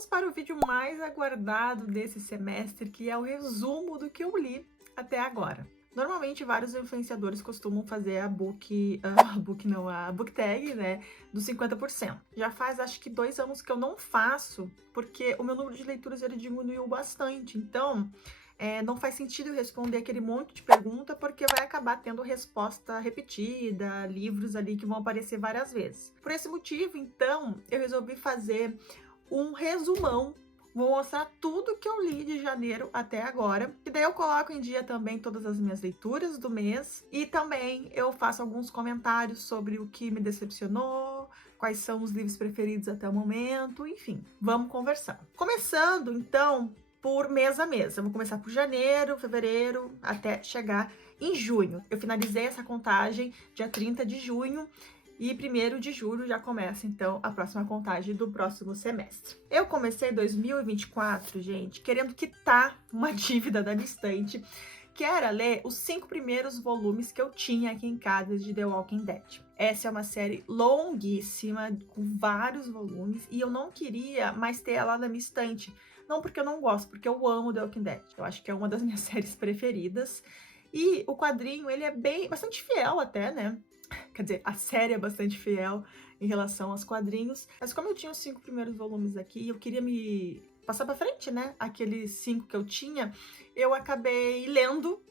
vamos para o vídeo mais aguardado desse semestre, que é o resumo do que eu li até agora. Normalmente, vários influenciadores costumam fazer a book tag, né, dos 50%. Já faz, acho que 2 anos que eu não faço, porque o meu número de leituras ele diminuiu bastante. Então, não faz sentido eu responder aquele monte de pergunta, porque vai acabar tendo resposta repetida, livros ali que vão aparecer várias vezes. Por esse motivo, então, eu resolvi fazer um resumão. Vou mostrar tudo que eu li de janeiro até agora. E daí eu coloco em dia também todas as minhas leituras do mês. E também eu faço alguns comentários sobre o que me decepcionou, quais são os livros preferidos até o momento, enfim, vamos conversar. Começando, então, por mês a mês. Eu vou começar por janeiro, fevereiro, até chegar em junho. Eu finalizei essa contagem dia 30 de junho. E 1º de julho já começa, então, a próxima contagem do próximo semestre. Eu comecei 2024, gente, querendo quitar uma dívida da minha estante, que era ler os 5 primeiros volumes que eu tinha aqui em casa de The Walking Dead. Essa é uma série longuíssima, com vários volumes, e eu não queria mais ter ela na minha estante. Não porque eu não gosto, porque eu amo The Walking Dead. Eu acho que é uma das minhas séries preferidas. E o quadrinho, ele é bastante fiel até, né? Quer dizer, a série é bastante fiel em relação aos quadrinhos. Mas como eu tinha os 5 primeiros volumes aqui, eu queria me passar pra frente, né? Aqueles 5 que eu tinha, eu acabei lendo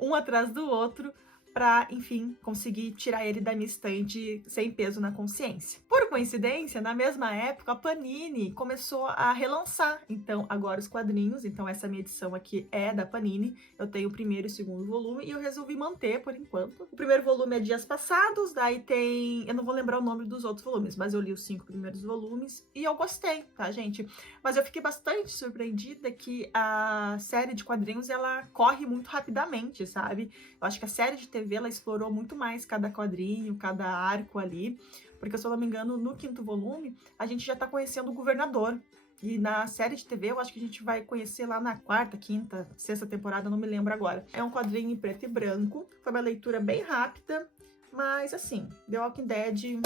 um atrás do outro para, enfim, conseguir tirar ele da minha estante sem peso na consciência. Por coincidência, na mesma época, a Panini começou a relançar, então, agora os quadrinhos. Então, essa minha edição aqui é da Panini. Eu tenho o 1º e o 2º volume e eu resolvi manter por enquanto. O 1º volume é Dias Passados, daí tem... Eu não vou lembrar o nome dos outros volumes, mas eu li os 5 primeiros volumes e eu gostei, tá, gente? Mas eu fiquei bastante surpreendida que a série de quadrinhos, ela corre muito rapidamente, sabe? Eu acho que a série de TV, ela explorou muito mais cada quadrinho, cada arco ali, porque, se eu não me engano, no 5º volume, a gente já tá conhecendo o governador. E na série de TV, eu acho que a gente vai conhecer lá na 4ª, 5ª, 6ª temporada, não me lembro agora. É um quadrinho em preto e branco, foi uma leitura bem rápida, mas assim, The Walking Dead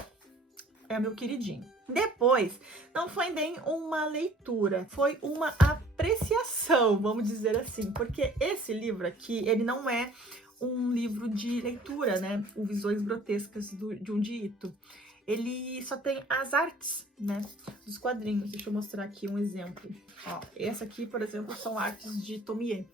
é meu queridinho. Depois, não foi bem uma leitura, foi uma apreciação, vamos dizer assim, porque esse livro aqui, ele não é um livro de leitura, né? O Visões Grotescas de Junji Ito. Ele só tem as artes, né, dos quadrinhos. Deixa eu mostrar aqui um exemplo. Ó, essa aqui, por exemplo, são artes de Tomie.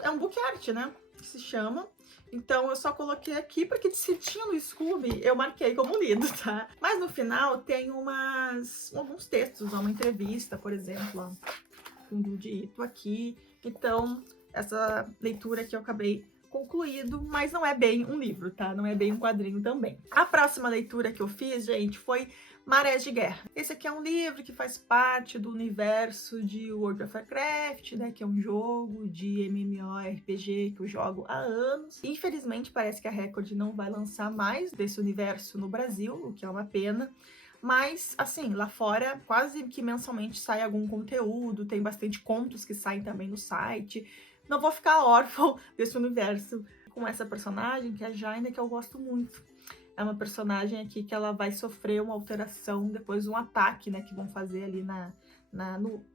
É um book art, né, que se chama. Então, eu só coloquei aqui porque se tinha no Scooby, eu marquei como lido, tá? Mas no final tem alguns textos, ó, uma entrevista, por exemplo, ó, com o Junji Ito aqui. Então, essa leitura que eu acabei concluído, mas não é bem um livro, tá? Não é bem um quadrinho também. A próxima leitura que eu fiz, gente, foi Marés de Guerra. Esse aqui é um livro que faz parte do universo de World of Warcraft, né? Que é um jogo de MMORPG que eu jogo há anos. Infelizmente, parece que a Record não vai lançar mais desse universo no Brasil, o que é uma pena. Mas, assim, lá fora, quase que mensalmente sai algum conteúdo, tem bastante contos que saem também no site. Não vou ficar órfão desse universo com essa personagem, que é a Jaina, que eu gosto muito. É uma personagem aqui que ela vai sofrer uma alteração depois de um ataque, né, que vão fazer ali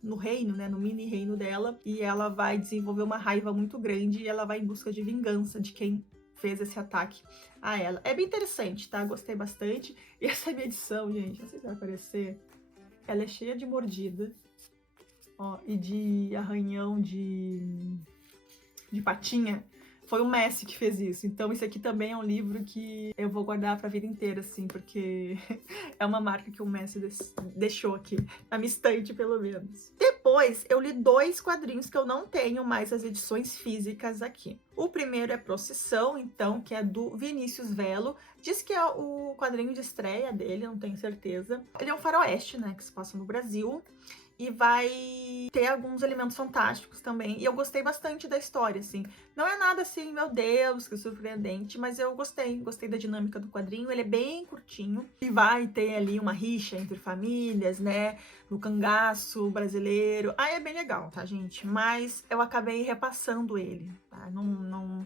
no reino, né, no mini reino dela. E ela vai desenvolver uma raiva muito grande e ela vai em busca de vingança de quem fez esse ataque a ela. É bem interessante, tá? Gostei bastante. E essa minha edição, gente, não sei se vai aparecer, ela é cheia de mordida, ó, e de arranhão de patinha. Foi o Messi que fez isso. Então, isso aqui também é um livro que eu vou guardar pra vida inteira, assim, porque é uma marca que o Messi deixou aqui, na minha estante, pelo menos. Depois, eu li 2 quadrinhos que eu não tenho mais as edições físicas aqui. O primeiro é Procissão, então, que é do Vinícius Velo. Diz que é o quadrinho de estreia dele, não tenho certeza. Ele é um faroeste, né, que se passa no Brasil. E vai ter alguns elementos fantásticos também. E eu gostei bastante da história, assim. Não é nada assim, meu Deus, que surpreendente, mas eu gostei. Gostei da dinâmica do quadrinho. Ele é bem curtinho. E vai ter ali uma rixa entre famílias, né? No cangaço brasileiro. Ah, é bem legal, tá, gente? Mas eu acabei repassando ele, tá? Não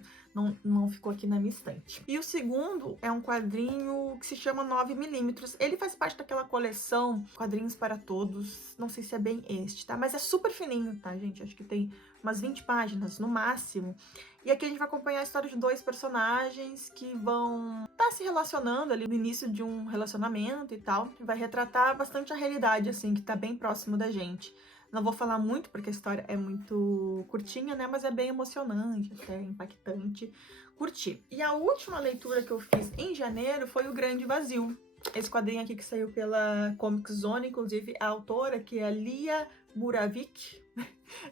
não ficou aqui na minha estante. E o segundo é um quadrinho que se chama 9mm. Ele faz parte daquela coleção Quadrinhos para Todos. Não sei se é bem este, tá? Mas é super fininho, tá, gente? Acho que tem umas 20 páginas no máximo. E aqui a gente vai acompanhar a história de dois personagens que vão estar se relacionando ali no início de um relacionamento e tal. Vai retratar bastante a realidade, assim, que tá bem próximo da gente. Não vou falar muito porque a história é muito curtinha, né? Mas é bem emocionante, até impactante. Curti. E a última leitura que eu fiz em janeiro foi O Grande Vazio. Esse quadrinho aqui que saiu pela Comic Zone, inclusive a autora, que é a Lia Buravic,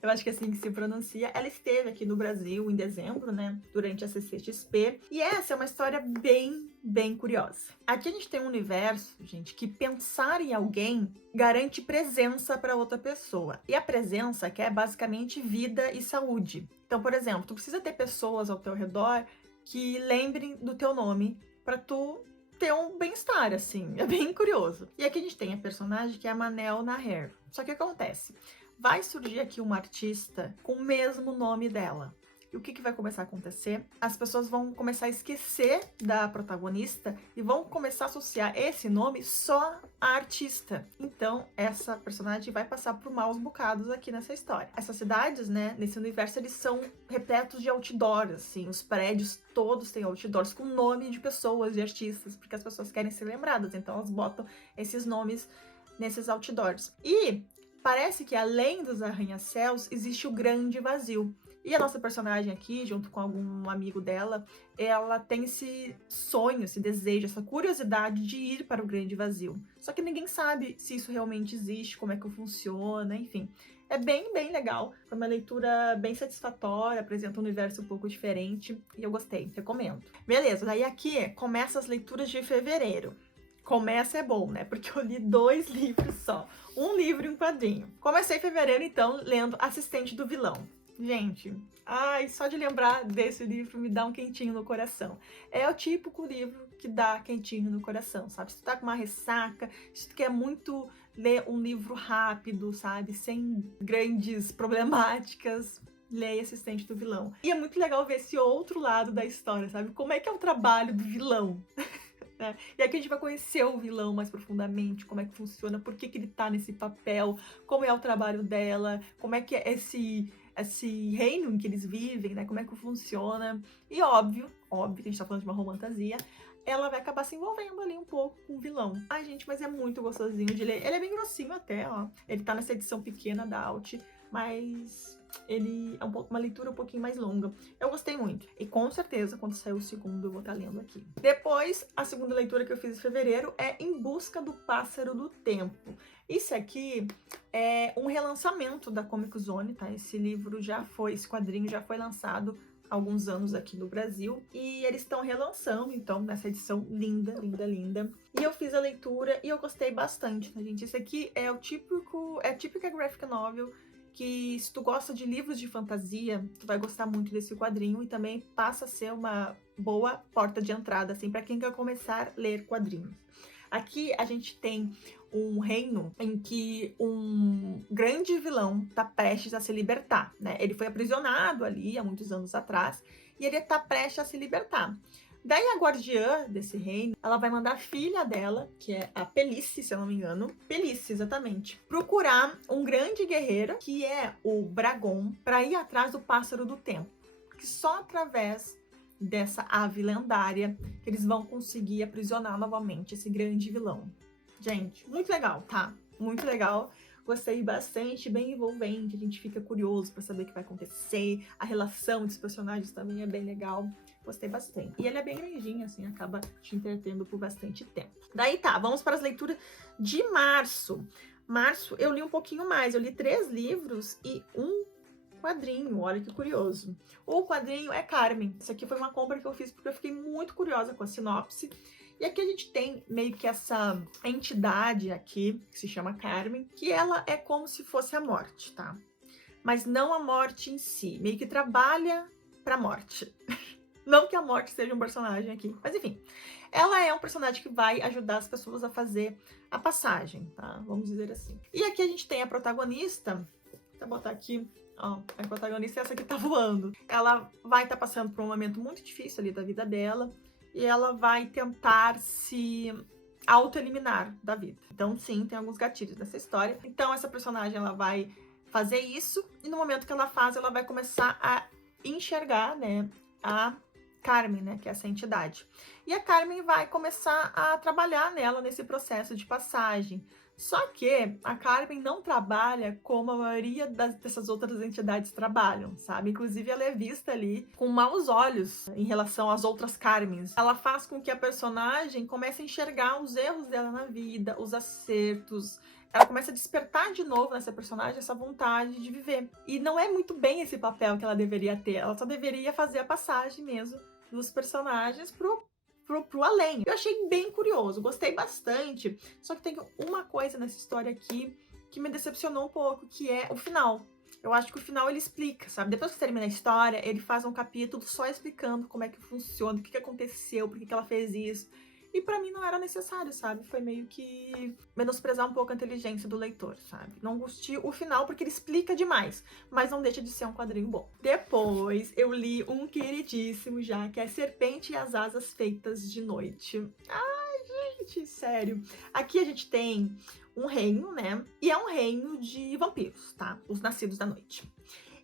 eu acho que é assim que se pronuncia, ela esteve aqui no Brasil em dezembro, né, durante a CCXP, e essa é uma história bem curiosa. Aqui a gente tem um universo, gente, que pensar em alguém garante presença para outra pessoa, e a presença que é basicamente vida e saúde. Então, por exemplo, tu precisa ter pessoas ao teu redor que lembrem do teu nome para tu ter um bem-estar, assim, é bem curioso. E aqui a gente tem a personagem que é a Manel Naher. Só que acontece, vai surgir aqui uma artista com o mesmo nome dela. E o que vai começar a acontecer? As pessoas vão começar a esquecer da protagonista e vão começar a associar esse nome só à artista. Então, essa personagem vai passar por maus bocados aqui nessa história. Essas cidades, né, nesse universo, eles são repletos de outdoors, assim. Os prédios todos têm outdoors com nome de pessoas, de artistas, porque as pessoas querem ser lembradas. Então, elas botam esses nomes nesses outdoors. E parece que além dos arranha-céus, existe o grande vazio. E a nossa personagem aqui, junto com algum amigo dela, ela tem esse sonho, esse desejo, essa curiosidade de ir para o grande vazio. Só que ninguém sabe se isso realmente existe, como é que funciona, enfim. É bem legal, foi uma leitura bem satisfatória, apresenta um universo um pouco diferente e eu gostei, recomendo. Beleza, daí aqui começa as leituras de fevereiro. Começa é bom, né? Porque eu li 2 livros só. Um livro e um quadrinho. Comecei em fevereiro, então, lendo Assistente do Vilão. Gente, ai, só de lembrar desse livro me dá um quentinho no coração. É o típico livro que dá quentinho no coração, sabe? Se tu tá com uma ressaca, se tu quer muito ler um livro rápido, sabe? Sem grandes problemáticas, leia Assistente do Vilão. E é muito legal ver esse outro lado da história, sabe? Como é que é o trabalho do vilão? Né? E aqui a gente vai conhecer o vilão mais profundamente, como é que funciona, por que ele tá nesse papel, como é o trabalho dela, como é que é esse reino em que eles vivem, né? Como é que funciona. E óbvio que a gente tá falando de uma romantasia, ela vai acabar se envolvendo ali um pouco com o vilão. Ai, gente, mas é muito gostosinho de ler. Ele é bem grossinho até, ó. Ele tá nessa edição pequena da Alt, mas ele é uma leitura um pouquinho mais longa. Eu gostei muito. E com certeza, quando sair o segundo, eu vou estar lendo aqui. Depois, a segunda leitura que eu fiz em fevereiro é Em Busca do Pássaro do Tempo. Isso aqui é um relançamento da Comic Zone, tá? Esse quadrinho já foi lançado há alguns anos aqui no Brasil. E eles estão relançando, então, nessa edição linda. E eu fiz a leitura e eu gostei bastante, tá, gente? Esse aqui é a típica graphic novel que, se tu gosta de livros de fantasia, tu vai gostar muito desse quadrinho e também passa a ser uma boa porta de entrada, assim, para quem quer começar a ler quadrinhos. Aqui a gente tem um reino em que um grande vilão tá prestes a se libertar, né? Ele foi aprisionado ali há muitos anos atrás e ele tá prestes a se libertar. Daí a guardiã desse reino, ela vai mandar a filha dela, que é a Pelice, se eu não me engano, Pelice, exatamente, procurar um grande guerreiro, que é o Bragon, para ir atrás do Pássaro do Tempo. Que só através dessa ave lendária que eles vão conseguir aprisionar novamente esse grande vilão. Gente, muito legal, tá? Muito legal. Gostei bastante, bem envolvente, a gente fica curioso para saber o que vai acontecer, a relação dos personagens também é bem legal. Gostei bastante. E ele é bem grandinho, assim, acaba te entretendo por bastante tempo. Daí tá, vamos para as leituras de março. Março eu li um pouquinho mais, eu li 3 livros e um quadrinho, olha que curioso. O quadrinho é Carmen. Isso aqui foi uma compra que eu fiz porque eu fiquei muito curiosa com a sinopse. E aqui a gente tem meio que essa entidade aqui, que se chama Carmen, que ela é como se fosse a morte, tá? Mas não a morte em si, meio que trabalha pra morte. Não que a morte seja um personagem aqui, mas enfim. Ela é um personagem que vai ajudar as pessoas a fazer a passagem, tá? Vamos dizer assim. E aqui a gente tem a protagonista, Vou botar aqui, ó, a protagonista é essa que tá voando. Ela vai estar passando por um momento muito difícil ali da vida dela e ela vai tentar se auto-eliminar da vida. Então, sim, tem alguns gatilhos nessa história. Então, essa personagem, ela vai fazer isso e no momento que ela faz, ela vai começar a enxergar, né, a Carmen, né, que é essa entidade. E a Carmen vai começar a trabalhar nela nesse processo de passagem. Só que a Carmen não trabalha como a maioria dessas outras entidades trabalham, sabe? Inclusive, ela é vista ali com maus olhos em relação às outras Carmens. Ela faz com que a personagem comece a enxergar os erros dela na vida, os acertos. Ela começa a despertar de novo nessa personagem essa vontade de viver. E não é muito bem esse papel que ela deveria ter. Ela só deveria fazer a passagem mesmo dos personagens pro além. Eu achei bem curioso, gostei bastante. Só que tem uma coisa nessa história aqui que me decepcionou um pouco, que é o final. Eu acho que o final ele explica, sabe? Depois que termina a história, ele faz um capítulo só explicando como é que funciona, o que aconteceu, por que ela fez isso. E pra mim não era necessário, sabe? Foi meio que menosprezar um pouco a inteligência do leitor, sabe? Não gostei o final porque ele explica demais, mas não deixa de ser um quadrinho bom. Depois eu li um queridíssimo já, que é Serpente e as Asas Feitas de Noite. Ai, gente, sério. Aqui a gente tem um reino, né? E é um reino de vampiros, tá? Os Nascidos da Noite.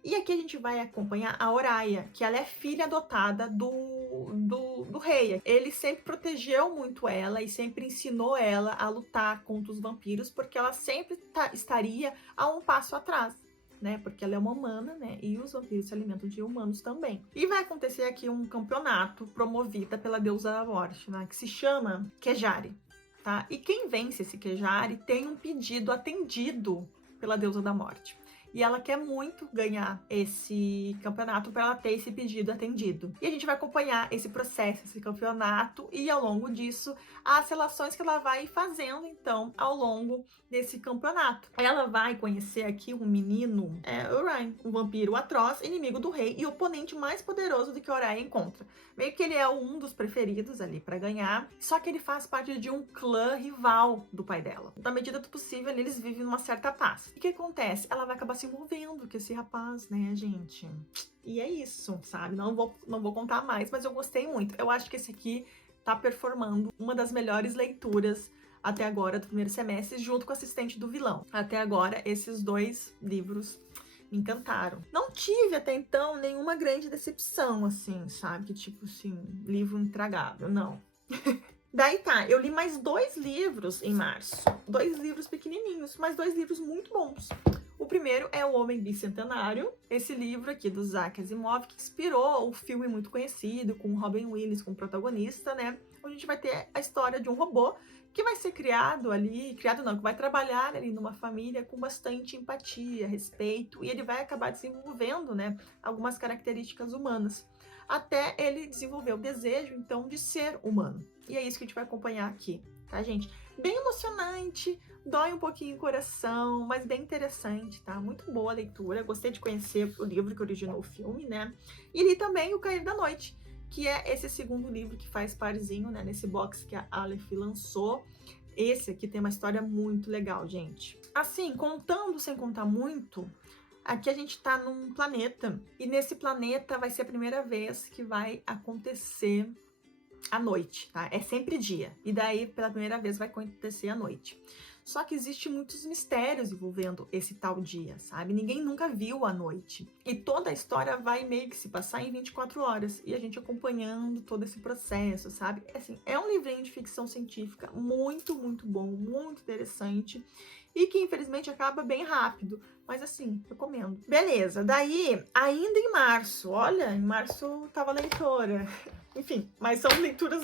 E aqui a gente vai acompanhar a Oraya, que ela é filha adotada do rei. Ele sempre protegeu muito ela e sempre ensinou ela a lutar contra os vampiros, porque ela sempre estaria a um passo atrás, né? Porque ela é uma humana, né? E os vampiros se alimentam de humanos também. E vai acontecer aqui um campeonato promovido pela deusa da morte, né? Que se chama Kejari, tá? E quem vence esse Kejari tem um pedido atendido pela deusa da morte. E ela quer muito ganhar esse campeonato para ela ter esse pedido atendido. E a gente vai acompanhar esse processo, esse campeonato, e ao longo disso, as relações que ela vai fazendo, então, ao longo desse campeonato. Ela vai conhecer aqui um menino, Orion, um vampiro atroz, inimigo do rei e oponente mais poderoso do que Orion encontra. Meio que ele é um dos preferidos ali para ganhar, só que ele faz parte de um clã rival do pai dela. Na medida do possível, eles vivem numa certa paz. E o que acontece? Ela vai acabar se envolvendo com esse rapaz, né, gente? E é isso, sabe? Não vou contar mais, mas eu gostei muito. Eu acho que esse aqui tá performando uma das melhores leituras até agora do primeiro semestre, junto com o Assistente do Vilão. Até agora, esses dois livros me encantaram. Não tive até então nenhuma grande decepção, assim, sabe? Que tipo assim, livro intragável, não. Daí tá, eu li mais 2 livros em março. 2 livros pequenininhos, mas 2 livros muito bons. O primeiro é O Homem Bicentenário, esse livro aqui do Isaac Asimov, que inspirou o filme muito conhecido, com Robin Williams como protagonista, né? Onde a gente vai ter a história de um robô que vai ser criado que vai trabalhar ali numa família com bastante empatia, respeito, e ele vai acabar desenvolvendo, né, algumas características humanas, até ele desenvolver o desejo, então, de ser humano. E é isso que a gente vai acompanhar aqui, tá, gente? Bem emocionante, dói um pouquinho o coração, mas bem interessante, tá? Muito boa a leitura, gostei de conhecer o livro que originou o filme, né? E li também O Cair da Noite, que é esse segundo livro que faz parzinho, né, nesse box que a Aleph lançou. Esse aqui tem uma história muito legal, gente. Assim, contando sem contar muito, aqui a gente tá num planeta, e nesse planeta vai ser a primeira vez que vai acontecer à noite, tá? É sempre dia, e daí pela primeira vez vai acontecer à noite. Só que existe muitos mistérios envolvendo esse tal dia, sabe? Ninguém nunca viu a noite. E toda a história vai meio que se passar em 24 horas. E a gente acompanhando todo esse processo, sabe? Assim, é um livrinho de ficção científica muito, muito bom, muito interessante. E que infelizmente acaba bem rápido. Mas assim, recomendo. Beleza, daí, ainda em março, olha, em março tava leitora. Enfim, mas são leituras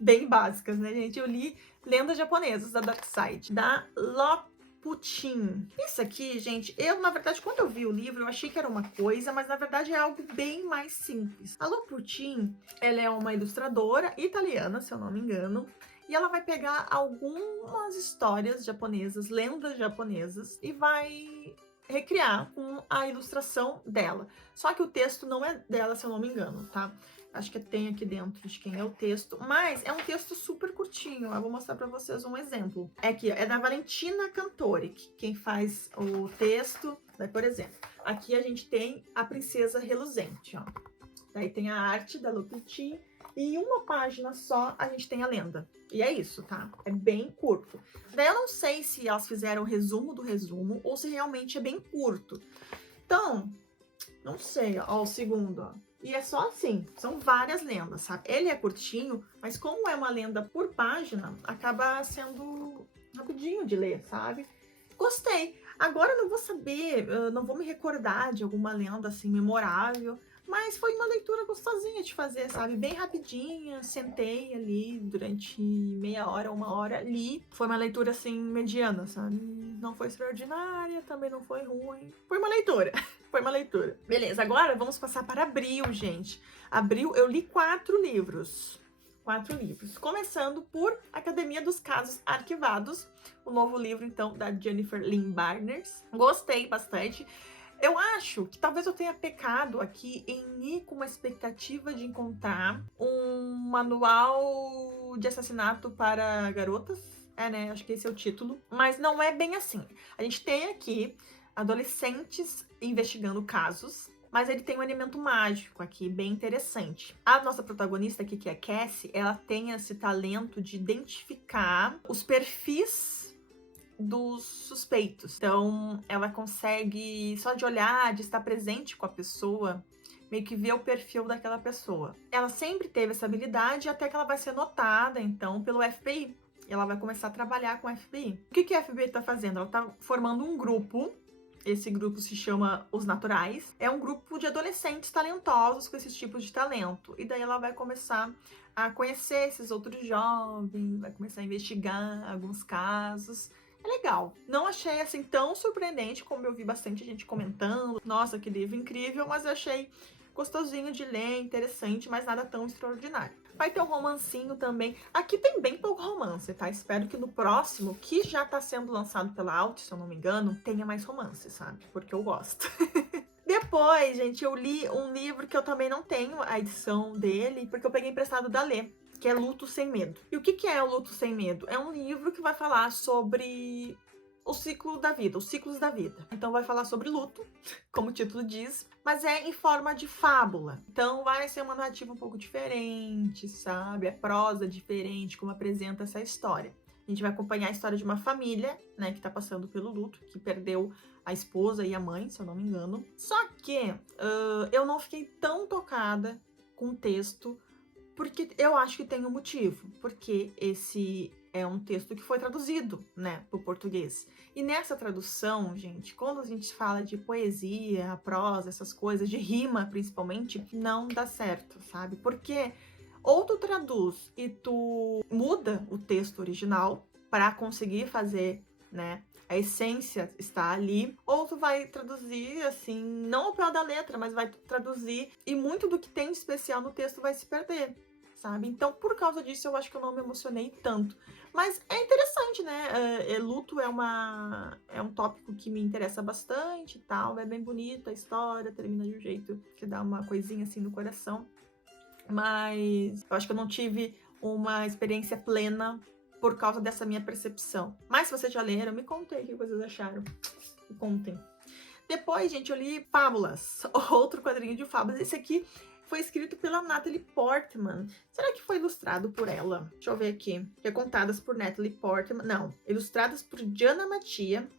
bem básicas, né, gente? Eu li Lendas Japonesas, da Dark Side, da Loputin. Isso aqui, gente, na verdade, quando eu vi o livro, eu achei que era uma coisa, mas na verdade é algo bem mais simples. A Loputin, ela é uma ilustradora italiana, se eu não me engano, e ela vai pegar algumas histórias japonesas, lendas japonesas, e vai recriar com a ilustração dela. Só que o texto não é dela, se eu não me engano, tá? Acho que tem aqui dentro de quem é o texto, mas é um texto super curtinho. Eu vou mostrar para vocês um exemplo. É aqui, é da Valentina Cantore, quem faz o texto. Daí, por exemplo, aqui a gente tem a Princesa Reluzente, ó. Daí tem a arte da Lopetin e em uma página só a gente tem a lenda. E é isso, tá? É bem curto. Daí eu não sei se elas fizeram o resumo do resumo ou se realmente é bem curto. Então, não sei, ó, o segundo, ó. E é só assim, são várias lendas, sabe? Ele é curtinho, mas como é uma lenda por página, acaba sendo rapidinho de ler, sabe? Gostei. Agora eu não vou saber, não vou me recordar de alguma lenda assim memorável, mas foi uma leitura gostosinha de fazer, sabe? Bem rapidinha, sentei ali durante meia hora, uma hora, li. Foi uma leitura assim mediana, sabe? Não foi extraordinária, também não foi ruim. Foi uma leitura. Foi uma leitura. Beleza, agora vamos passar para abril, gente. Abril eu li 4 livros. 4 livros. Começando por Academia dos Casos Arquivados, o novo livro, então, da Jennifer Lynn Barnes. Gostei bastante. Eu acho que talvez eu tenha pecado aqui em ir com uma expectativa de encontrar um manual de assassinato para garotas. É, né? Acho que esse é o título. Mas não é bem assim. A gente tem aqui adolescentes investigando casos, mas ele tem um elemento mágico aqui, bem interessante. A nossa protagonista aqui, que é a Cassie, ela tem esse talento de identificar os perfis dos suspeitos. Então, ela consegue, só de olhar, de estar presente com a pessoa, meio que ver o perfil daquela pessoa. Ela sempre teve essa habilidade até que ela vai ser notada, então, pelo FBI. Ela vai começar a trabalhar com o FBI. O que a FBI está fazendo? Ela está formando um grupo. Esse grupo se chama Os Naturais. É um grupo de adolescentes talentosos com esses tipos de talento. E daí ela vai começar a conhecer esses outros jovens, vai começar a investigar alguns casos. É legal. Não achei assim tão surpreendente como eu vi bastante gente comentando. Nossa, que livro incrível, mas eu achei gostosinho de ler, interessante, mas nada tão extraordinário. Vai ter um romancinho também. Aqui tem bem pouco romance, tá? Espero que no próximo, que já tá sendo lançado pela Alt, se eu não me engano, tenha mais romance, sabe? Porque eu gosto. Depois, gente, eu li um livro que eu também não tenho a edição dele, porque eu peguei emprestado da Lê, que é Luto Sem Medo. E o que é o Luto Sem Medo? É um livro que vai falar sobre o ciclo da vida, os ciclos da vida. Então vai falar sobre luto, como o título diz, mas é em forma de fábula. Então vai ser uma narrativa um pouco diferente, sabe? É prosa diferente, como apresenta essa história. A gente vai acompanhar a história de uma família, né, que tá passando pelo luto, que perdeu a esposa e a mãe, se eu não me engano. Só que eu não fiquei tão tocada com o texto, porque eu acho que tem um motivo. Porque esse é um texto que foi traduzido, né, para o português. E nessa tradução, gente, quando a gente fala de poesia, prosa, essas coisas, de rima principalmente, não dá certo, sabe? Porque ou tu traduz e tu muda o texto original para conseguir fazer, né, a essência está ali, ou tu vai traduzir assim, não ao pé da letra, mas vai traduzir e muito do que tem de especial no texto vai se perder, sabe? Então, por causa disso, eu acho que eu não me emocionei tanto. Mas é interessante, né? Luto é um tópico que me interessa bastante e tal. É bem bonito a história, termina de um jeito que dá uma coisinha assim no coração. Mas eu acho que eu não tive uma experiência plena por causa dessa minha percepção. Mas se vocês já leram, me contem o que vocês acharam. Me contem. Depois, gente, eu li Fábulas, outro quadrinho de fábulas. Esse aqui foi escrito pela Natalie Portman. Será que foi ilustrado por ela? Deixa eu ver aqui. Recontadas por Natalie Portman. Não, ilustradas por Diana Mattia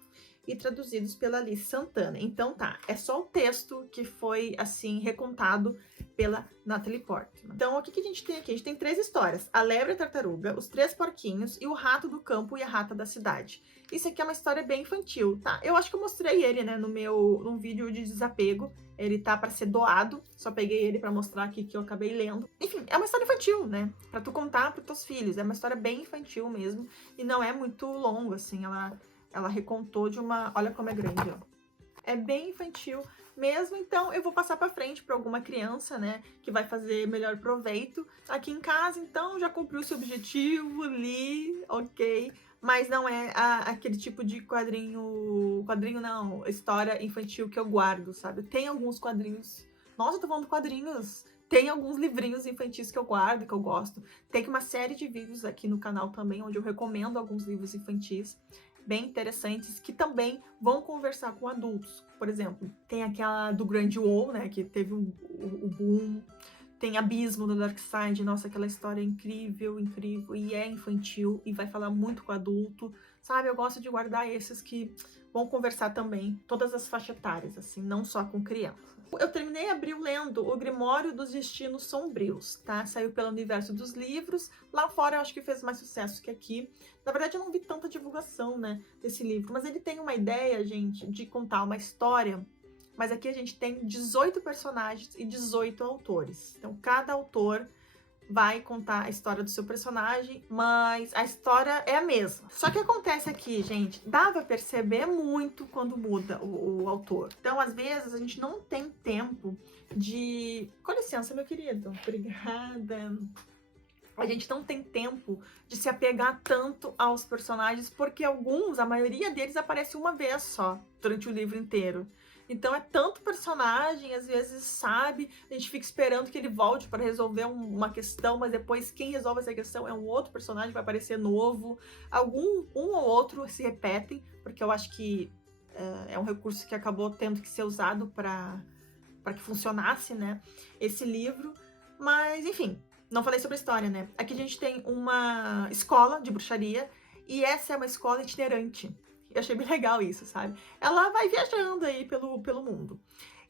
e traduzidos pela Alice Santana. Então tá, é só o texto que foi, assim, recontado pela Natalie Portman. Então, o que a gente tem aqui? A gente tem 3 histórias. A Lebre e a Tartaruga, Os 3 Porquinhos e O Rato do Campo e a Rata da Cidade. Isso aqui é uma história bem infantil, tá? Eu acho que eu mostrei ele, né, num vídeo de desapego. Ele tá para ser doado, só peguei ele para mostrar aqui que eu acabei lendo. Enfim, é uma história infantil, né? Para tu contar para teus filhos. É uma história bem infantil mesmo e não é muito longa, assim. Ela recontou de uma... Olha como é grande, ó. É bem infantil mesmo, então eu vou passar para frente para alguma criança, né, que vai fazer melhor proveito. Aqui em casa, então, já cumpriu seu objetivo, li, ok, mas não é aquele tipo de quadrinho não, história infantil que eu guardo, sabe? Tem alguns quadrinhos, nossa, eu tô falando quadrinhos Tem alguns livrinhos infantis que eu guardo, que eu gosto. Tem uma série de vídeos aqui no canal também, onde eu recomendo alguns livros infantis bem interessantes, que também vão conversar com adultos. Por exemplo, tem aquela do Grande Wall, né, que teve o boom. Tem Abismo, do Dark Side. Nossa, aquela história é incrível, incrível. E é infantil, e vai falar muito com adulto. Sabe, eu gosto de guardar esses que vão conversar também, todas as faixas etárias, assim, não só com crianças. Eu terminei abril lendo O Grimório dos Destinos Sombrios, tá? Saiu pelo Universo dos Livros. Lá fora eu acho que fez mais sucesso que aqui. Na verdade eu não vi tanta divulgação, né, desse livro, mas ele tem uma ideia, gente, de contar uma história. Mas aqui a gente tem 18 personagens e 18 autores. Então cada autor vai contar a história do seu personagem, mas a história é a mesma. Só que acontece aqui, gente, dá pra perceber muito quando muda o autor. Então, às vezes, a gente não tem tempo de... Com licença, meu querido. Obrigada. A gente não tem tempo de se apegar tanto aos personagens, porque alguns, a maioria deles, aparece uma vez só, durante o livro inteiro. Então é tanto personagem, às vezes, sabe, a gente fica esperando que ele volte para resolver uma questão, mas depois quem resolve essa questão é um outro personagem, vai aparecer novo. Um ou outro se repetem, porque eu acho que é um recurso que acabou tendo que ser usado para que funcionasse, né, esse livro. Mas, enfim, não falei sobre a história, né? Aqui a gente tem uma escola de bruxaria, e essa é uma escola itinerante. Eu achei bem legal isso, sabe? Ela vai viajando aí pelo mundo.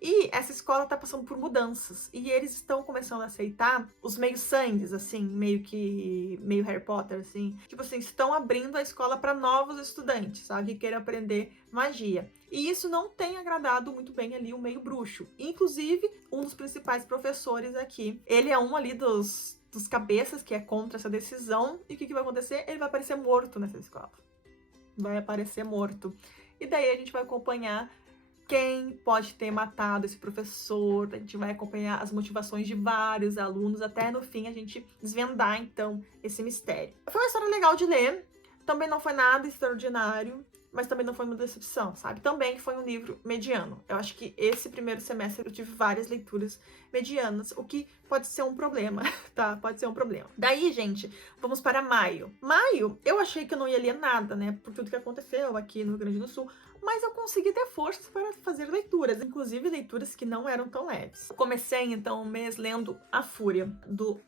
E essa escola tá passando por mudanças. E eles estão começando a aceitar os meio-sangues, assim, meio Harry Potter, assim. Tipo assim, estão abrindo a escola para novos estudantes, sabe? Que querem aprender magia. E isso não tem agradado muito bem ali o meio bruxo. Inclusive, um dos principais professores aqui, ele é um ali dos cabeças que é contra essa decisão. E o que vai acontecer? Ele vai aparecer morto nessa escola. Vai aparecer morto. E daí a gente vai acompanhar quem pode ter matado esse professor, a gente vai acompanhar as motivações de vários alunos, até no fim a gente desvendar, então, esse mistério. Foi uma história legal de ler, também não foi nada extraordinário, mas também não foi uma decepção, sabe? Também foi um livro mediano. Eu acho que esse primeiro semestre eu tive várias leituras medianas, o que pode ser um problema, tá? Pode ser um problema. Daí, gente, vamos para maio. Maio, eu achei que eu não ia ler nada, né? Por tudo que aconteceu aqui no Rio Grande do Sul, mas eu consegui ter forças para fazer leituras, inclusive leituras que não eram tão leves. Comecei, então, o mês lendo A Fúria, do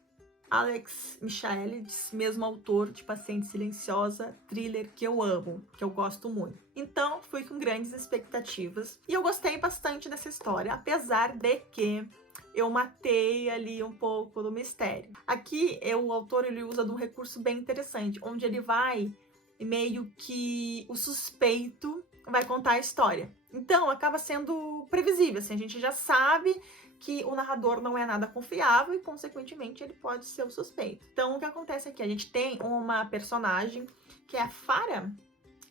Alex Michaelides, mesmo autor de Paciente Silenciosa, thriller que eu amo, que eu gosto muito. Então, fui com grandes expectativas e eu gostei bastante dessa história, apesar de que eu matei ali um pouco do mistério. Aqui, o autor ele usa de um recurso bem interessante, onde ele vai meio que o suspeito vai contar a história. Então, acaba sendo previsível, assim, a gente já sabe que o narrador não é nada confiável e, consequentemente, ele pode ser o suspeito. Então, o que acontece aqui? A gente tem uma personagem que é a Farah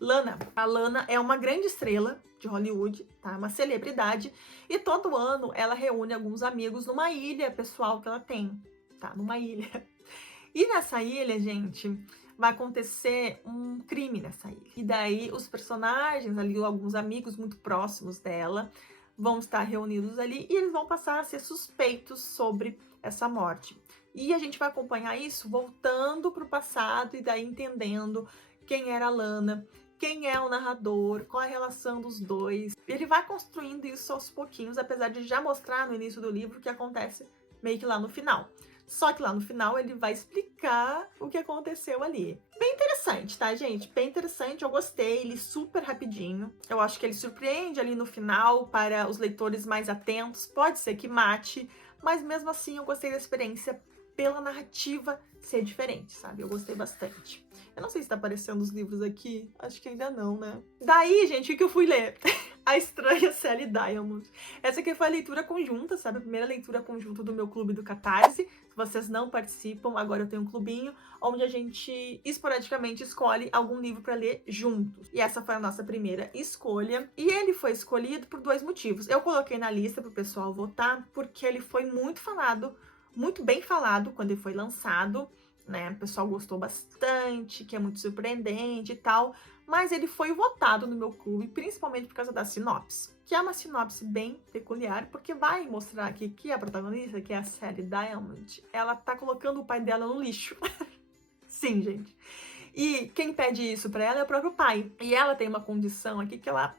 Lana. A Lana é uma grande estrela de Hollywood, tá? Uma celebridade, e todo ano ela reúne alguns amigos numa ilha pessoal que ela tem, tá? Numa ilha. E nessa ilha, gente, vai acontecer um crime nessa ilha. E daí os personagens ali, alguns amigos muito próximos dela, vão estar reunidos ali e eles vão passar a ser suspeitos sobre essa morte. E a gente vai acompanhar isso voltando para o passado e daí entendendo quem era a Lana, quem é o narrador, qual a relação dos dois. Ele vai construindo isso aos pouquinhos, apesar de já mostrar no início do livro o que acontece meio que lá no final. Só que lá no final ele vai explicar o que aconteceu ali. Bem interessante, tá, gente? Bem interessante, eu gostei, ele super rapidinho. Eu acho que ele surpreende ali no final para os leitores mais atentos. Pode ser que mate, mas mesmo assim eu gostei da experiência pela narrativa ser diferente, sabe? Eu gostei bastante. Eu não sei se tá aparecendo os livros aqui, acho que ainda não, né? Daí, gente, o que eu fui ler? A Estranha Sally Diamond. Essa aqui foi a leitura conjunta, sabe? A primeira leitura conjunta do meu clube do Catarse. Se vocês não participam, agora eu tenho um clubinho, onde a gente esporadicamente escolhe algum livro para ler juntos. E essa foi a nossa primeira escolha. E ele foi escolhido por 2 motivos. Eu coloquei na lista pro pessoal votar, porque ele foi muito falado, muito bem falado quando ele foi lançado, né? O pessoal gostou bastante, que é muito surpreendente e tal. mas ele foi votado no meu clube, principalmente por causa da sinopse, que é uma sinopse bem peculiar, porque vai mostrar aqui que a protagonista, que é a Sally Diamond, ela tá colocando o pai dela no lixo. Sim, gente. E quem pede isso pra ela é o próprio pai. E ela tem uma condição aqui que ela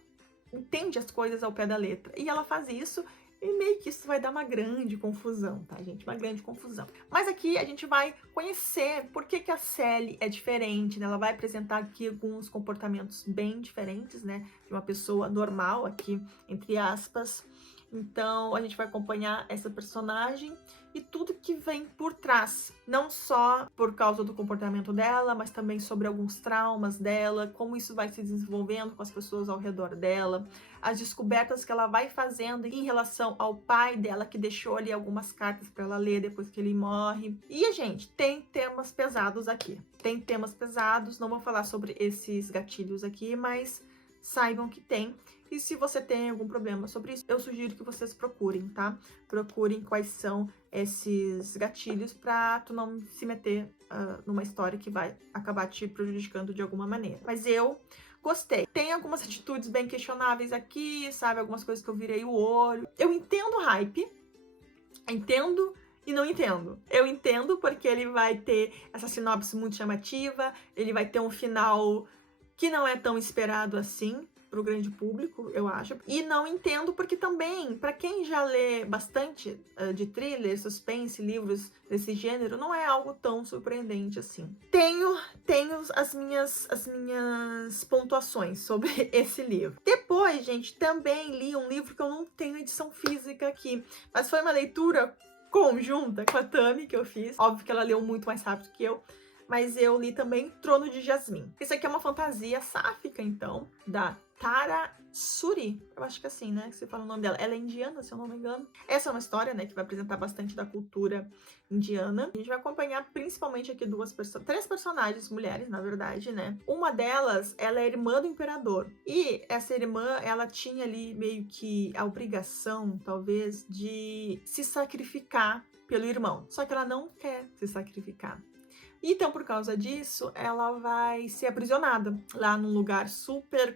entende as coisas ao pé da letra. E ela faz isso e meio que isso vai dar uma grande confusão, tá, gente? Uma grande confusão. Mas aqui a gente vai conhecer por que que a Sally é diferente, né? Ela vai apresentar aqui alguns comportamentos bem diferentes, né? De uma pessoa normal aqui, entre aspas. Então, a gente vai acompanhar essa personagem e tudo que vem por trás, não só por causa do comportamento dela, mas também sobre alguns traumas dela, como isso vai se desenvolvendo com as pessoas ao redor dela, as descobertas que ela vai fazendo em relação ao pai dela, que deixou ali algumas cartas para ela ler depois que ele morre. E, gente, tem temas pesados aqui. Tem temas pesados, não vou falar sobre esses gatilhos aqui, mas saibam que tem. E se você tem algum problema sobre isso, eu sugiro que vocês procurem, tá? Procurem quais são esses gatilhos pra tu não se meter numa história que vai acabar te prejudicando de alguma maneira. Mas eu gostei. Tem algumas atitudes bem questionáveis aqui, sabe? Algumas coisas que eu virei o olho. Eu entendo o hype, entendo e não entendo. Eu entendo porque ele vai ter essa sinopse muito chamativa, ele vai ter um final que não é tão esperado assim para o grande público, eu acho. E não entendo porque também, para quem já lê bastante de thriller, suspense, livros desse gênero, não é algo tão surpreendente assim. Tenho as minhas pontuações sobre esse livro. Depois, gente, também li um livro que eu não tenho edição física aqui, mas foi uma leitura conjunta com a Tami que eu fiz. Óbvio que ela leu muito mais rápido que eu, mas eu li também Trono de Jasmim. Isso aqui é uma fantasia sáfica, então, da Tara Suri. Eu acho que é assim, né? Que você fala o nome dela. Ela é indiana, se eu não me engano. Essa é uma história, né? Que vai apresentar bastante da cultura indiana. A gente vai acompanhar principalmente aqui três personagens, mulheres, na verdade, né? Uma delas, ela é irmã do imperador. E essa irmã, ela tinha ali meio que a obrigação, talvez, de se sacrificar pelo irmão. Só que ela não quer se sacrificar. Então, por causa disso, ela vai ser aprisionada lá num lugar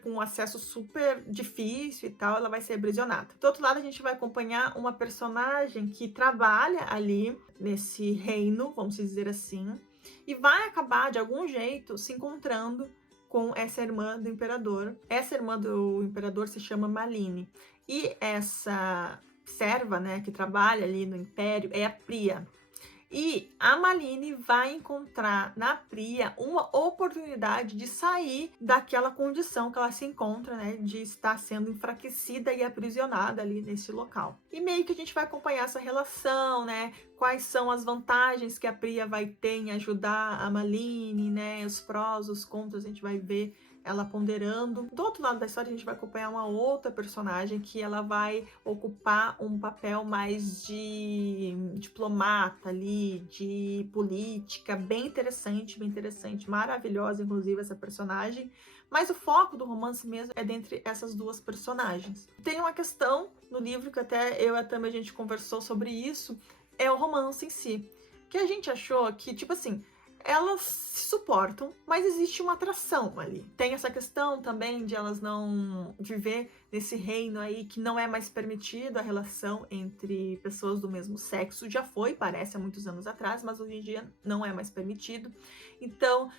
com acesso super difícil e tal, ela vai ser aprisionada. Do outro lado, a gente vai acompanhar uma personagem que trabalha ali nesse reino, vamos dizer assim, e vai acabar, de algum jeito, se encontrando com essa irmã do imperador. Essa irmã do imperador se chama Malini. E essa serva, né, que trabalha ali no império é a Priya. E a Malini vai encontrar na Priya uma oportunidade de sair daquela condição que ela se encontra, né? De estar sendo enfraquecida e aprisionada ali nesse local. E meio que a gente vai acompanhar essa relação, né? Quais são as vantagens que a Priya vai ter em ajudar a Malini, né? Os prós, os contras, a gente vai ver ela ponderando. Do outro lado da história, a gente vai acompanhar uma outra personagem que ela vai ocupar um papel mais de diplomata ali, de política, bem interessante, maravilhosa, inclusive, essa personagem. Mas o foco do romance mesmo é dentre essas duas personagens. Tem uma questão no livro que até eu e a Tami a gente conversou sobre isso, é o romance em si. Que a gente achou que, tipo assim, elas se suportam, mas existe uma atração ali. Tem essa questão também de elas não viver nesse reino aí que não é mais permitido a relação entre pessoas do mesmo sexo. Já foi, parece, há muitos anos atrás, mas hoje em dia não é mais permitido. Então,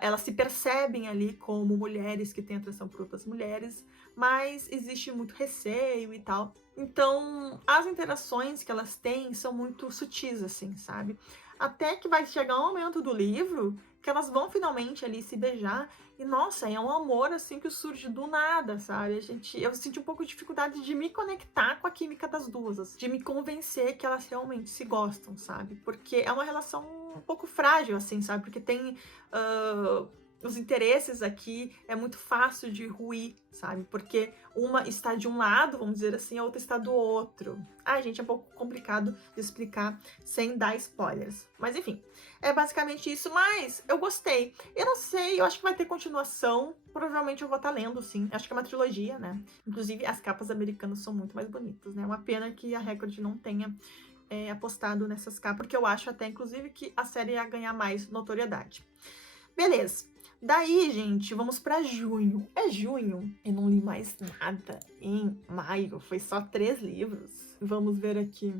elas se percebem ali como mulheres que têm atração por outras mulheres, mas existe muito receio e tal. Então, as interações que elas têm são muito sutis, assim, sabe? Até que vai chegar um momento do livro que elas vão finalmente ali se beijar. E, nossa, é um amor, assim, que surge do nada, sabe? Eu senti um pouco de dificuldade de me conectar com a química das duas, assim, de me convencer que elas realmente se gostam, sabe? Porque é uma relação um pouco frágil, assim, sabe? Porque tem... os interesses aqui é muito fácil de ruir, sabe? Porque uma está de um lado, vamos dizer assim, a outra está do outro. Ai, gente, é um pouco complicado de explicar sem dar spoilers. Mas enfim, é basicamente isso. Mas eu gostei. Eu não sei, eu acho que vai ter continuação. Provavelmente eu vou estar lendo, sim. Acho que é uma trilogia, né? Inclusive, as capas americanas são muito mais bonitas, né? É uma pena que a Record não tenha apostado nessas capas, porque eu acho até, inclusive, que a série ia ganhar mais notoriedade. Beleza. Daí, gente, vamos pra junho. É junho. Eu não li mais nada em maio. Foi só 3 livros. Vamos ver aqui.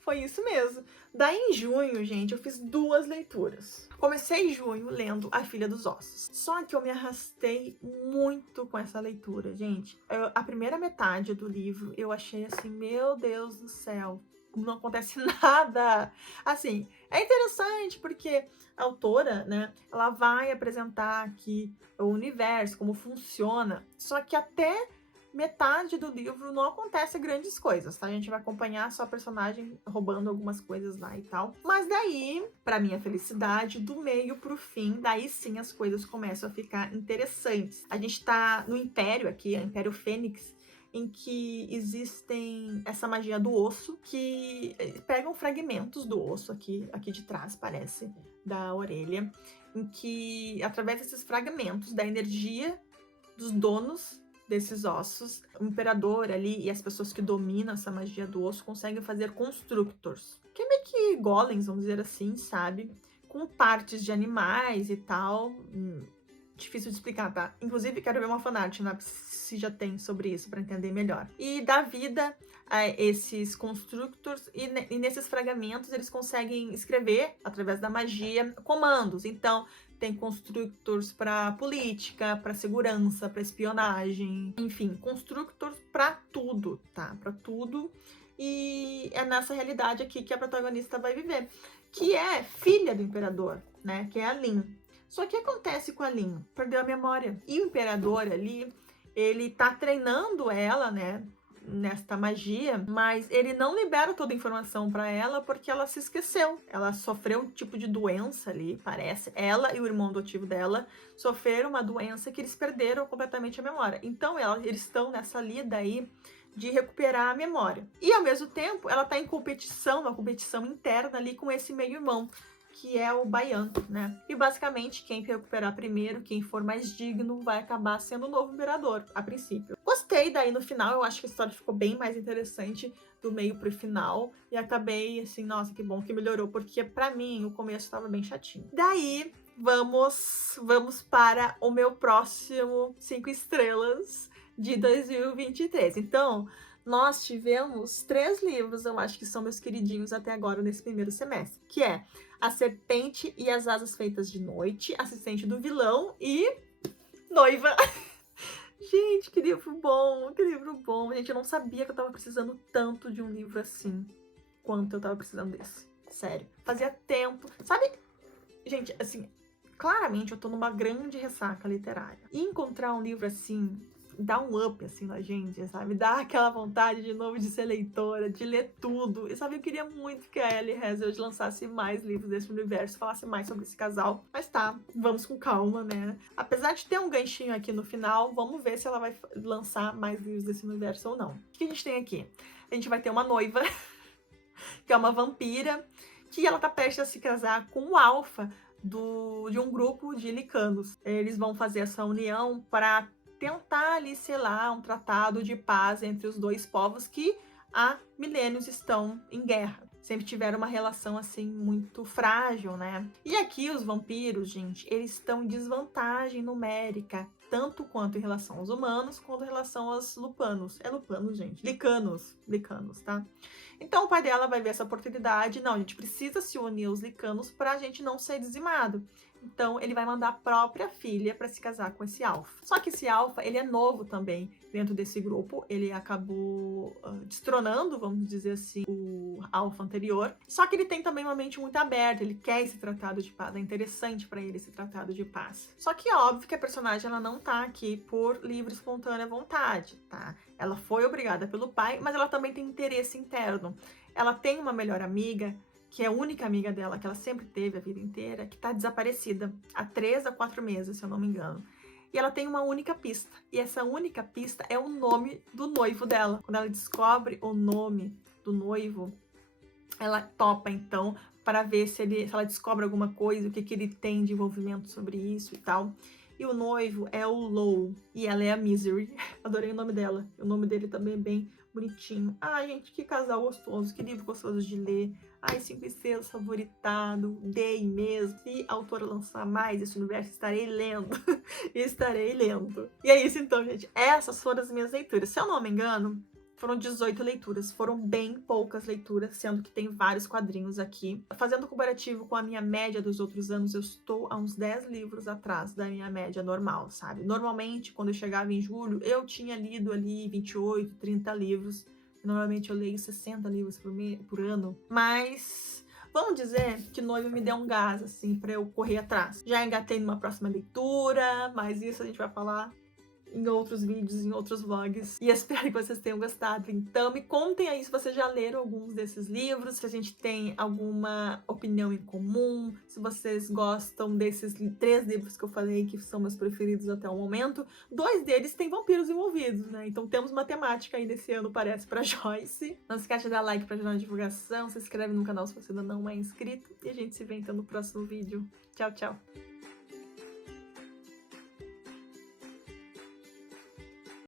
Foi isso mesmo. Daí em junho, gente, eu fiz 2 leituras. Comecei em junho lendo A Filha dos Ossos. Só que eu me arrastei muito com essa leitura, gente. A primeira metade do livro eu achei assim, meu Deus do céu, não acontece nada. Assim, é interessante porque a autora, né, ela vai apresentar aqui o universo, como funciona, só que até metade do livro não acontece grandes coisas, tá? A gente vai acompanhar só a personagem roubando algumas coisas lá e tal. Mas daí, pra minha felicidade, do meio pro fim, daí sim as coisas começam a ficar interessantes. A gente tá no Império aqui, o Império Fênix, em que existem essa magia do osso, que pegam fragmentos do osso aqui de trás, parece, da orelha, em que, através desses fragmentos da energia dos donos desses ossos, o imperador ali e as pessoas que dominam essa magia do osso conseguem fazer constructors, que é meio que golems, vamos dizer assim, sabe? Com partes de animais e tal. Difícil de explicar, tá? Inclusive, quero ver uma fanart, né? Se já tem sobre isso, para entender melhor. E dá vida a esses constructors, e nesses fragmentos eles conseguem escrever, através da magia, comandos. Então, tem constructors para política, para segurança, para espionagem, enfim, constructors para tudo, tá? Para tudo. E é nessa realidade aqui que a protagonista vai viver, que é filha do imperador, né? Que é a Lin. Só que o que acontece com a Lin? Perdeu a memória. E o imperador ali, ele tá treinando ela, né? Nesta magia, mas ele não libera toda a informação para ela porque ela se esqueceu. Ela sofreu um tipo de doença ali, parece. Ela e o irmão adotivo dela sofreram uma doença que eles perderam completamente a memória. Então eles estão nessa lida aí de recuperar a memória. E ao mesmo tempo, ela tá em competição, uma competição interna ali com esse meio-irmão, que é o Bayan, né? E basicamente, quem recuperar primeiro, quem for mais digno, vai acabar sendo o novo imperador, a princípio. Gostei, daí no final, eu acho que a história ficou bem mais interessante do meio pro final. E acabei assim, nossa, que bom que melhorou, porque pra mim o começo estava bem chatinho. Daí, vamos para o meu próximo 5 estrelas de 2023. Então, nós tivemos 3 livros, eu acho que são meus queridinhos até agora nesse primeiro semestre, que é A Serpente e as Asas Feitas de Noite, Assistente do Vilão e Noiva. Gente, que livro bom, que livro bom. Gente, eu não sabia que eu tava precisando tanto de um livro assim, quanto eu tava precisando desse. Sério. Fazia tempo. Sabe, gente, assim, claramente eu tô numa grande ressaca literária. E encontrar um livro assim dá um up, assim, na gente, sabe? Dá aquela vontade de novo de ser leitora, de ler tudo. E, sabe, eu queria muito que a Ellie Hazel lançasse mais livros desse universo, falasse mais sobre esse casal. Mas tá, vamos com calma, né? Apesar de ter um ganchinho aqui no final, vamos ver se ela vai lançar mais livros desse universo ou não. O que a gente tem aqui? A gente vai ter uma noiva, que é uma vampira, que ela tá prestes a se casar com o Alpha de um grupo de licanos. Eles vão fazer essa união para tentar ali selar um tratado de paz entre os dois povos que há milênios estão em guerra. Sempre tiveram uma relação assim muito frágil, né? E aqui os vampiros, gente, eles estão em desvantagem numérica, tanto quanto em relação aos humanos, quanto em relação aos lupanos. É lupanos, gente. Licanos, tá? Então o pai dela vai ver essa oportunidade. Não, a gente precisa se unir aos licanos para a gente não ser dizimado. Então ele vai mandar a própria filha para se casar com esse Alpha. Só que esse Alpha, ele é novo também dentro desse grupo. Ele acabou destronando, vamos dizer assim, o Alpha anterior. Só que ele tem também uma mente muito aberta. Ele quer esse tratado de paz. É interessante para ele esse tratado de paz. Só que é óbvio que a personagem ela não tá aqui por livre e espontânea vontade, tá? Ela foi obrigada pelo pai, mas ela também tem interesse interno. Ela tem uma melhor amiga, que é a única amiga dela, que ela sempre teve a vida inteira, que tá desaparecida há 3 a 4 meses, se eu não me engano. E ela tem uma única pista. E essa única pista é o nome do noivo dela. Quando ela descobre o nome do noivo, ela topa, então, para ver se ela descobre alguma coisa, o que ele tem de envolvimento sobre isso e tal. E o noivo é o Low e ela é a Misery. Adorei o nome dela. O nome dele também é bem bonitinho. Ai, gente, que casal gostoso, que livro gostoso de ler. Ai, 5 estrelas, favoritado, dei mesmo. Se a autora lançar mais esse universo, estarei lendo. Estarei lendo. E é isso então, gente. Essas foram as minhas leituras. Se eu não me engano, foram 18 leituras, foram bem poucas leituras, sendo que tem vários quadrinhos aqui. Fazendo comparativo com a minha média dos outros anos, eu estou a uns 10 livros atrás da minha média normal, sabe? Normalmente, quando eu chegava em julho, eu tinha lido ali 28, 30 livros. Normalmente eu leio 60 livros por ano, mas vamos dizer que Noivo me deu um gás, assim, pra eu correr atrás. Já engatei numa próxima leitura, mas isso a gente vai falar em outros vídeos, em outros vlogs. E espero que vocês tenham gostado. Então, me contem aí se vocês já leram alguns desses livros, se a gente tem alguma opinião em comum, se vocês gostam desses 3 livros que eu falei que são meus preferidos até o momento. 2 deles têm vampiros envolvidos, né? Então temos uma temática aí nesse ano, parece, pra Joyce. Não se esquece de dar like pra ajudar na divulgação, se inscreve no canal se você ainda não é inscrito. E a gente se vê então no próximo vídeo. Tchau, tchau!